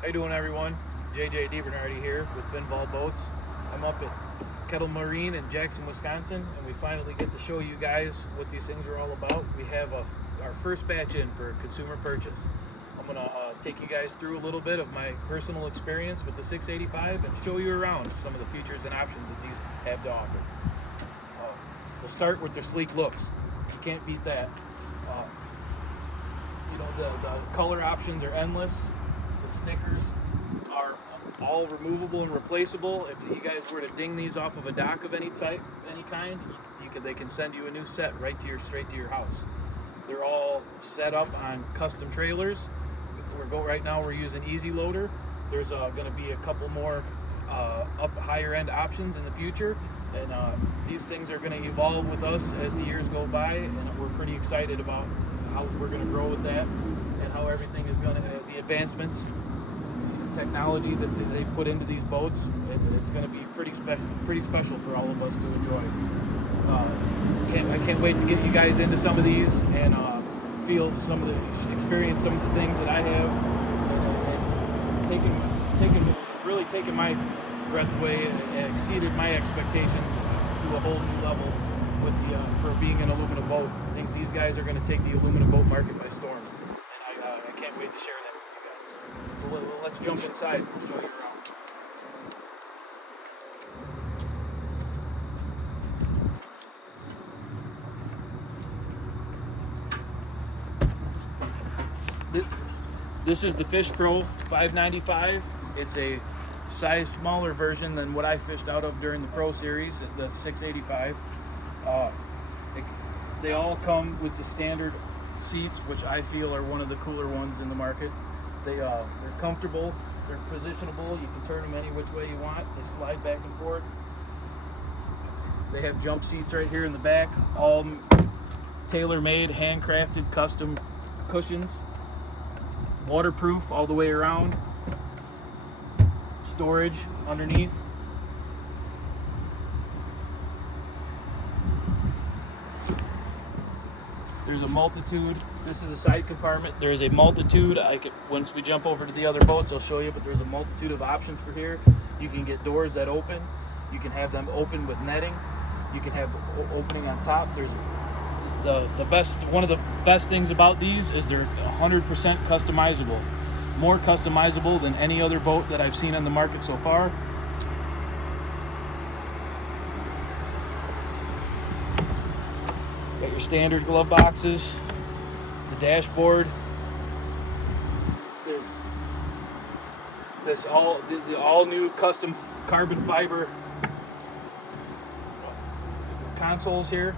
How you doing, everyone? JJ DeBernardi here with Finval Boats. I'm up at Kettle Marine in Jackson, Wisconsin, and we finally get to show you guys what these things are all about. We have our first batch in for consumer purchase. I'm going to take you guys through a little bit of my personal experience with the 685 and show you around some of the features and options that these have to offer. We'll start with their sleek looks. You can't beat that. The color options are endless. The stickers are all removable and replaceable. If you guys were to ding these off of a dock of any type, any kind, they can send you a new set straight to your house. They're all set up on custom trailers. Right now we're using Easy Loader. There's going to be a couple more higher end options in the future, and these things are going to evolve with us as the years go by, and we're pretty excited about how we're going to grow with that and how everything is going to, the advancements, technology that they've put into these boats, it's going to be pretty special for all of us to enjoy. I can't wait to get you guys into some of these and experience some of the things that I have. It's really taken my breath away and exceeded my expectations to a whole new level with for being an aluminum boat. I think these guys are going to take the aluminum boat market by storm, and I can't wait to share that with you guys. So let's jump inside and we'll show you around. This is the Fish Pro 595. It's a size smaller version than what I fished out of during the Pro Series, the 685. They all come with the standard seats, which I feel are one of the cooler ones in the market. They're comfortable, they're positionable, you can turn them any which way you want, they slide back and forth. They have jump seats right here in the back, all tailor-made, handcrafted, custom cushions, waterproof all the way around, storage underneath. There's a multitude. This is a side compartment. There's a multitude. Once we jump over to the other boats, I'll show you, but there's a multitude of options for here. You can get doors that open. You can have them open with netting. You can have opening on top. There's one of the best things about these is they're 100% customizable. More customizable than any other boat that I've seen on the market so far. Got your standard glove boxes, the dashboard. There's the all new custom carbon fiber consoles here.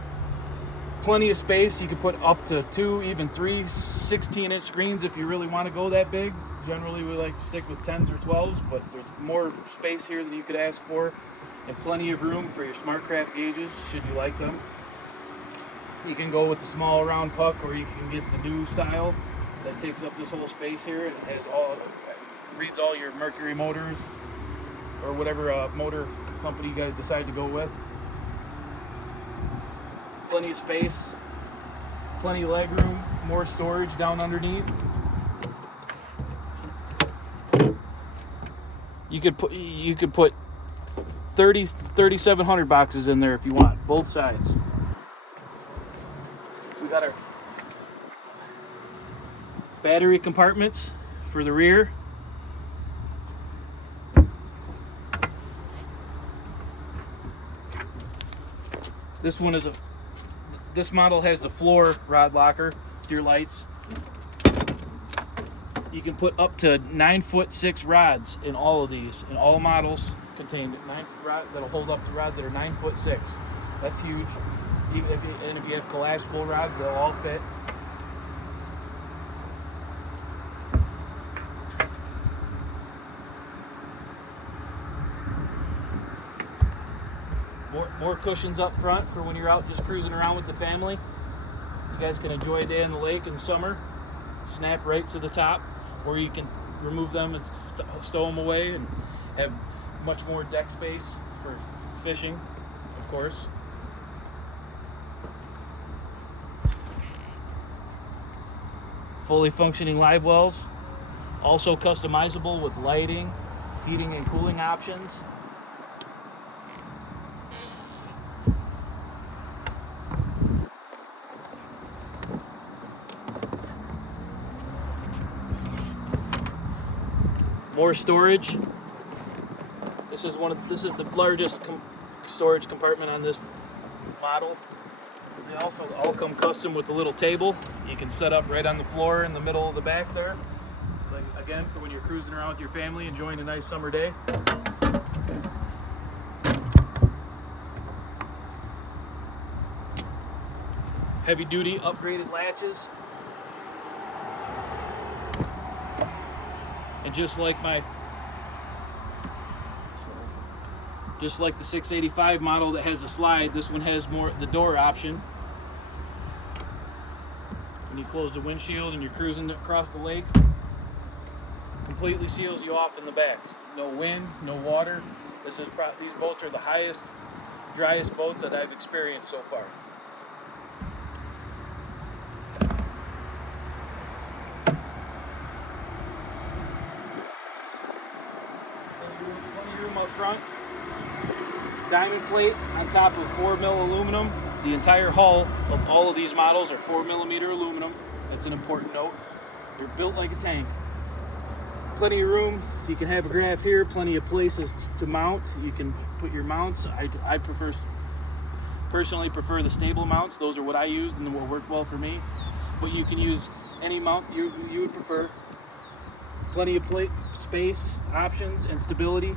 Plenty of space. You can put up to 2, even 3 16-inch screens if you really want to go that big. Generally we like to stick with 10s or 12s, but there's more space here than you could ask for, and plenty of room for your SmartCraft gauges should you like them. You can go with the small round puck, or you can get the new style that takes up this whole space here, and it reads all your Mercury motors or whatever motor company you guys decide to go with. Plenty of space, plenty of leg room, more storage down underneath. You could put 3,700 boxes in there if you want, both sides. We got our battery compartments for the rear. This model has the floor rod locker with your lights. You can put up to 9'6" rods in all of these, and all models contain 9 rod that'll hold up to rods that are 9'6". That's huge. And if you have collapsible rods, they'll all fit. More cushions up front for when you're out just cruising around with the family. You guys can enjoy a day in the lake in the summer. Snap right to the top, or you can remove them and stow them away and have much more deck space for fishing, of course. Fully functioning live wells. Also customizable with lighting, heating and cooling options. More storage. This is the largest storage compartment on this model. They also all come custom with a little table you can set up right on the floor in the middle of the back there. Like, again, for when you're cruising around with your family enjoying a nice summer day. Heavy duty upgraded latches. And just like the 685 model that has a slide, this one has the door option. When you close the windshield and you're cruising across the lake, completely seals you off in the back. No wind, no water. These boats are the highest, driest boats that I've experienced so far. Plenty of room up front. Diamond plate on top of 4mm aluminum. The entire hull of all of these models are 4mm aluminum. That's an important note. They're built like a tank. Plenty of room. You can have a graph here. Plenty of places to mount. You can put your mounts. I personally prefer the stable mounts. Those are what I used and will work well for me. But you can use any mount you would prefer. Plenty of plate space, options, and stability.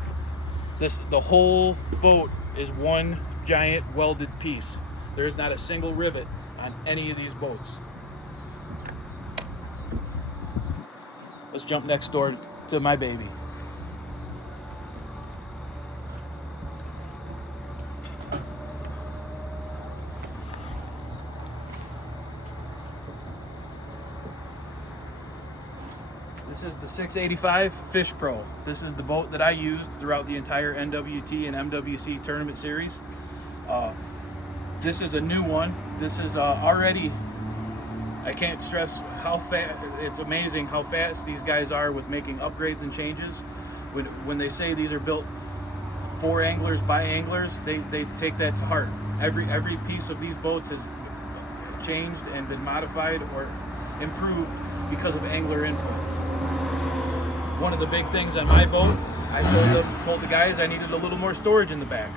The whole boat is one giant welded piece. There's not a single rivet on any of these boats. Let's jump next door to my baby. This is the 685 Fish Pro. This is the boat that I used throughout the entire NWT and MWC tournament series. This is a new one. This is already, I can't stress how fast, it's amazing how fast these guys are with making upgrades and changes. When they say these are built for anglers by anglers, they take that to heart. Every piece of these boats has changed and been modified or improved because of angler input. One of the big things on my boat, I told the guys I needed a little more storage in the back.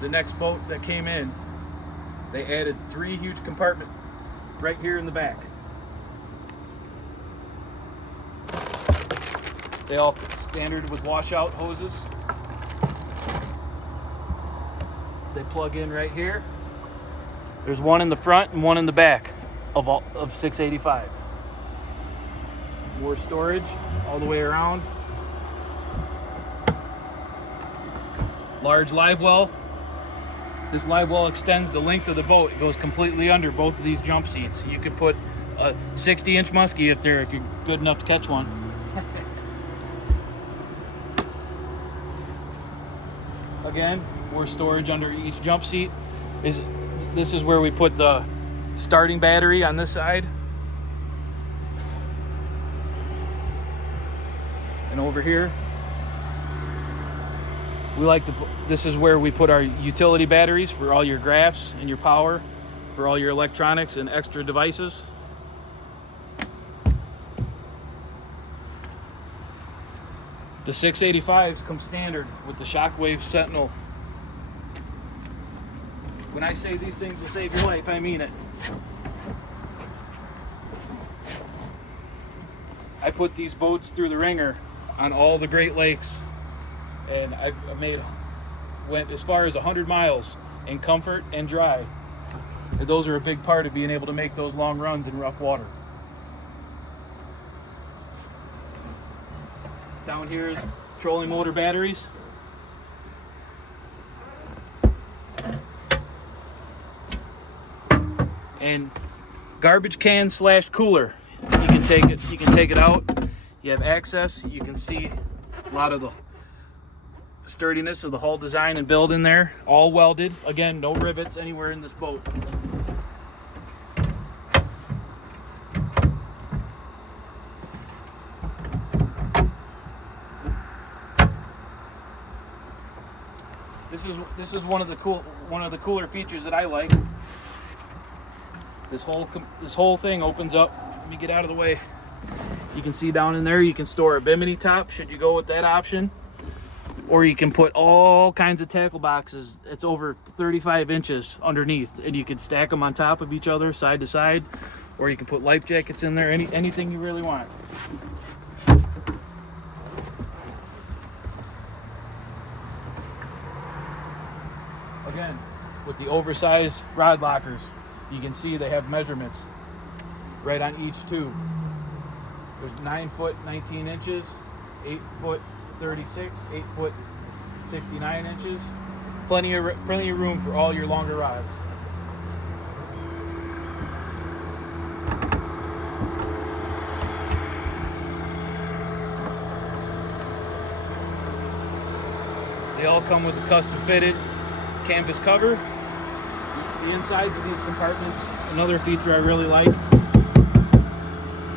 The next boat that came in, they added 3 huge compartments right here in the back. They all standard with washout hoses. They plug in right here. There's one in the front and one in the back of 685. More storage all the way around. Large live well. This live well extends the length of the boat. It goes completely under both of these jump seats. You could put a 60-inch muskie if you're good enough to catch one. Again, more storage under each jump seat. This is where we put the starting battery on this side. And over here, this is where we put our utility batteries for all your graphs and your power, for all your electronics and extra devices. The 685s come standard with the Shockwave Sentinel. When I say these things will save your life, I mean it. I put these boats through the ringer on all the Great Lakes, and I went as far as 100 miles in comfort and dry. And those are a big part of being able to make those long runs in rough water. Down here is trolling motor batteries. And garbage can / cooler. You can take it out. You have access. You can see a lot of the sturdiness of the hull design and build in there. All welded. Again, no rivets anywhere in this boat. This is one of the cooler features that I like. This whole thing opens up. Let me get out of the way. You can see down in there, you can store a bimini top, should you go with that option. Or you can put all kinds of tackle boxes. It's over 35 inches underneath, and you can stack them on top of each other, side to side. Or you can put life jackets in there, anything you really want. Again, with the oversized rod lockers, you can see they have measurements right on each tube. There's 9 foot 19 inches, 8 foot 36, 8 foot 69 inches. Plenty of room for all your longer rods. They all come with a custom fitted canvas cover. The insides of these compartments, another feature I really like.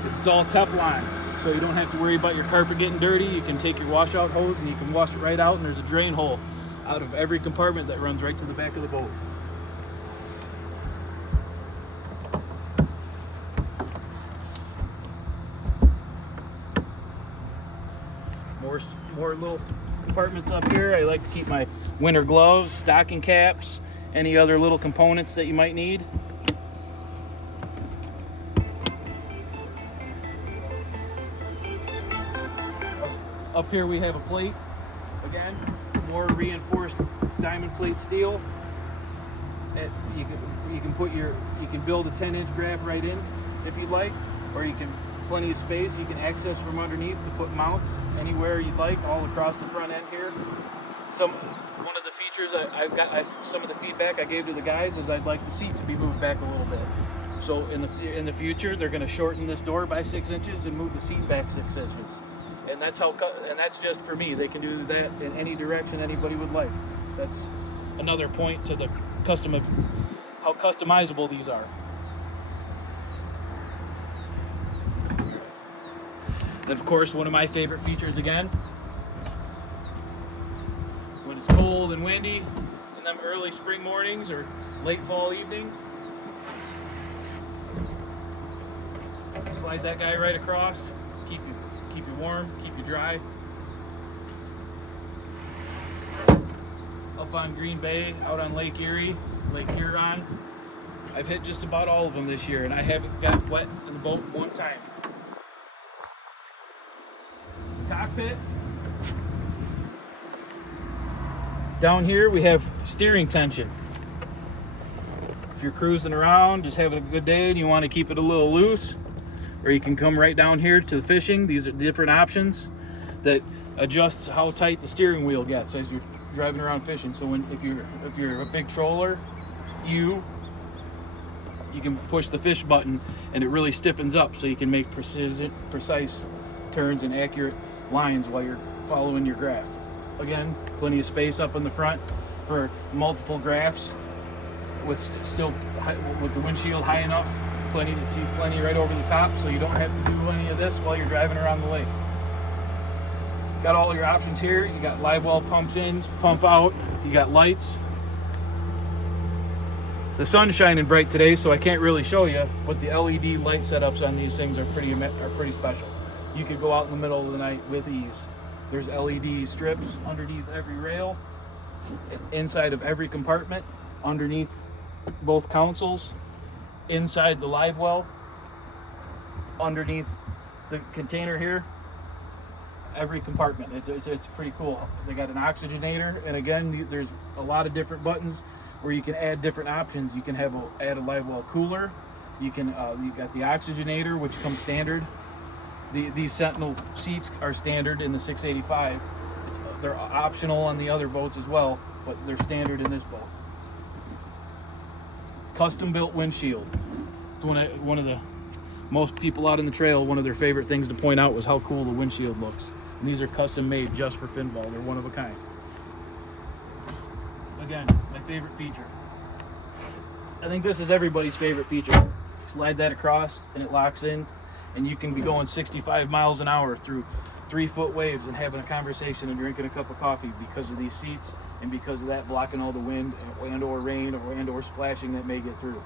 This is all Teflon, so you don't have to worry about your carpet getting dirty. You can take your washout hose and you can wash it right out, and there's a drain hole out of every compartment that runs right to the back of the boat. More little compartments up here. I like to keep my winter gloves, stocking caps, any other little components that you might need. Up here we have a plate. Again, more reinforced diamond plate steel. You can build a 10-inch graph right in if you'd like, or you can plenty of space. You can access from underneath to put mounts anywhere you'd like, all across the front end here. One of the features some of the feedback I gave to the guys is I'd like the seat to be moved back a little bit. So in the future, they're going to shorten this door by 6 inches and move the seat back 6 inches. And that's just for me. They can do that in any direction anybody would like. That's another point to the how customizable these are. And of course, one of my favorite features again, when it's cold and windy in them early spring mornings or late fall evenings, slide that guy right across, keep you warm, keep you dry. Up on Green Bay, out on Lake Erie, Lake Huron, I've hit just about all of them this year, and I haven't got wet in the boat one time. Cockpit. Down here we have steering tension. If you're cruising around, just having a good day and you want to keep it a little loose, or you can come right down here to the fishing. These are different options that adjust how tight the steering wheel gets as you're driving around fishing. So if you're a big troller, you can push the fish button and it really stiffens up, so you can make precise turns and accurate lines while you're following your graph. Again, plenty of space up in the front for multiple graphs with the windshield high enough, plenty to see plenty right over the top, so you don't have to do any of this while you're driving around the lake. Got all your options here. You got live well pump in, pump out. You got lights. The sun's shining bright today, so I can't really show you, but the LED light setups on these things are pretty special. You could go out in the middle of the night with ease. There's LED strips underneath every rail, inside of every compartment, underneath both consoles, inside the live well, underneath the container here, every compartment. It's pretty cool. They got an oxygenator, and again, there's a lot of different buttons where you can add different options. You can add a live well cooler. You got the oxygenator, which comes standard. These Sentinel seats are standard in the 685. They're optional on the other boats as well, but they're standard in this boat. Custom built windshield. It's one of the most people out in the trail, one of their favorite things to point out was how cool the windshield looks. And these are custom made just for Finval. They're one of a kind. Again, my favorite feature. I think this is everybody's favorite feature. Slide that across and it locks in. and you can be going 65 miles an hour through 3-foot waves and having a conversation and drinking a cup of coffee because of these seats and because of that blocking all the wind and or rain and or splashing that may get through.